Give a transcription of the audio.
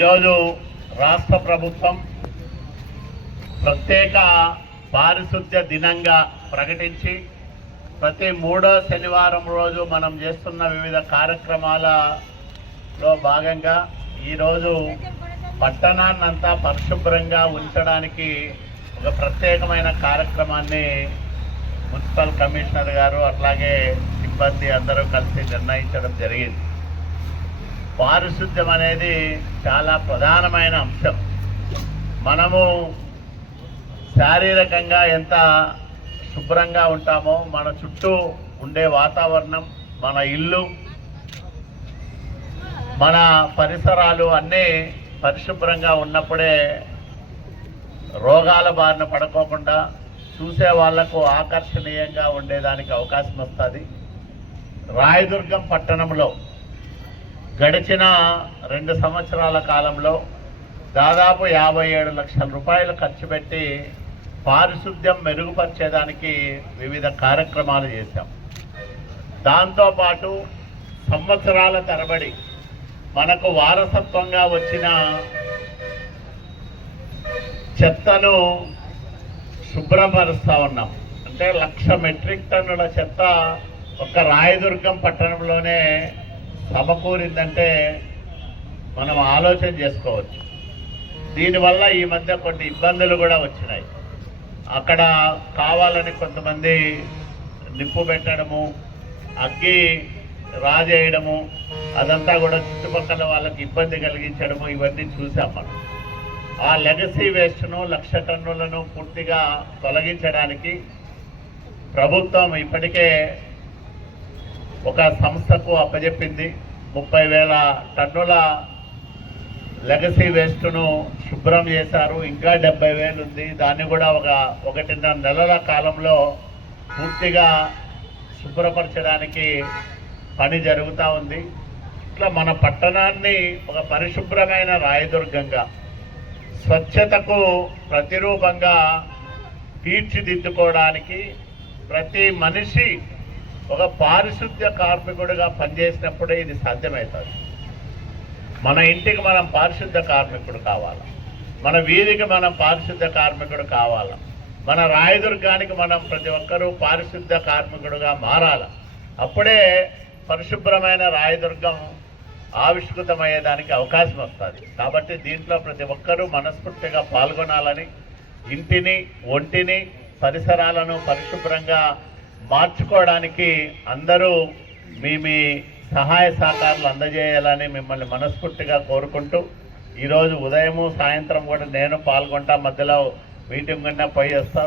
ఈరోజు రాష్ట్ర ప్రభుత్వం ప్రత్యేక పారిశుద్ధ్య దినంగా ప్రకటించి ప్రతి మూడో శనివారం రోజు మనం చేస్తున్న వివిధ కార్యక్రమాలలో భాగంగా ఈరోజు పట్టణాన్నంతా పరిశుభ్రంగా ఉంచడానికి ఒక ప్రత్యేకమైన కార్యక్రమాన్ని మున్సిపల్ కమిషనర్ గారు అట్లాగే సిబ్బంది అందరూ కలిసి నిర్ణయించడం జరిగింది. పారిశుద్ధ్యం అనేది చాలా ప్రధానమైన అంశం. మనము శారీరకంగా ఎంత శుభ్రంగా ఉంటామో మన చుట్టూ ఉండే వాతావరణం, మన ఇల్లు, మన పరిసరాలు అన్నీ పరిశుభ్రంగా ఉన్నప్పుడే రోగాల బారిన పడుకోకుండా చూసే వాళ్లకు ఆకర్షణీయంగా ఉండేదానికి అవకాశం వస్తుంది. రాయదుర్గం పట్టణంలో గడిచిన 2 సంవత్సరాల కాలంలో దాదాపు 57 లక్షల రూపాయలు ఖర్చు పెట్టి పారిశుద్ధ్యం మెరుగుపరిచేదానికి వివిధ కార్యక్రమాలు చేశాం. దాంతోపాటు సంవత్సరాల తరబడి మనకు వారసత్వంగా వచ్చిన చెత్తను శుభ్రపరుస్తూ ఉన్నాం. అంటే 1,00,000 మెట్రిక్ టన్నుల చెత్త ఒక్క రాయదుర్గం పట్టణంలోనే సమకూరిందంటే మనం ఆలోచన చేసుకోవచ్చు. దీనివల్ల ఈ మధ్య కొన్ని ఇబ్బందులు కూడా వచ్చినాయి. అక్కడ కావాలని కొంతమంది నిప్పు పెట్టడము, అగ్గి రాజేయడము, అదంతా కూడా చుట్టుపక్కల వాళ్ళకి ఇబ్బంది కలిగించడము, ఇవన్నీ చూసాం మనం. ఆ లెగసీ వేస్ట్ను 1,00,000 టన్నులను పూర్తిగా తొలగించడానికి ప్రభుత్వం ఇప్పటికే ఒక సంస్థకు అప్పజెప్పింది. 30,000 టన్నుల లెగసీ వేస్ట్ను శుభ్రం చేశారు. ఇంకా 70,000 ఉంది. దాన్ని కూడా 1.5 నెలల కాలంలో పూర్తిగా శుభ్రపరచడానికి పని జరుగుతూ ఉంది. ఇట్లా మన పట్టణాన్ని ఒక పరిశుభ్రమైన రాయదుర్గంగా, స్వచ్ఛతకు ప్రతిరూపంగా తీర్చిదిద్దుకోవడానికి ప్రతి మనిషి ఒక పారిశుద్ధ్య కార్మికుడిగా పనిచేసినప్పుడే ఇది సాధ్యమవుతుంది. మన ఇంటికి మనం పారిశుద్ధ్య కార్మికుడు కావాలి, మన వీధికి మనం పారిశుద్ధ్య కార్మికుడు కావాలి, మన రాయదుర్గానికి మనం ప్రతి ఒక్కరూ పారిశుద్ధ్య కార్మికుడుగా మారాలి. అప్పుడే పరిశుభ్రమైన రాయదుర్గం ఆవిష్కృతమయ్యేదానికి అవకాశం వస్తుంది. కాబట్టి దీంట్లో ప్రతి ఒక్కరూ మనస్ఫూర్తిగా పాల్గొనాలని, ఇంటిని, ఒంటిని, పరిసరాలను పరిశుభ్రంగా మార్చుకోవడానికి అందరూ మీ సహాయ సహకారాలు అందజేయాలని మిమ్మల్ని మనస్ఫూర్తిగా కోరుకుంటూ, ఈరోజు ఉదయము సాయంత్రం కూడా నేను పాల్గొంటా, మధ్యలో మీటింగ్ కన్నా పోయి వస్తా.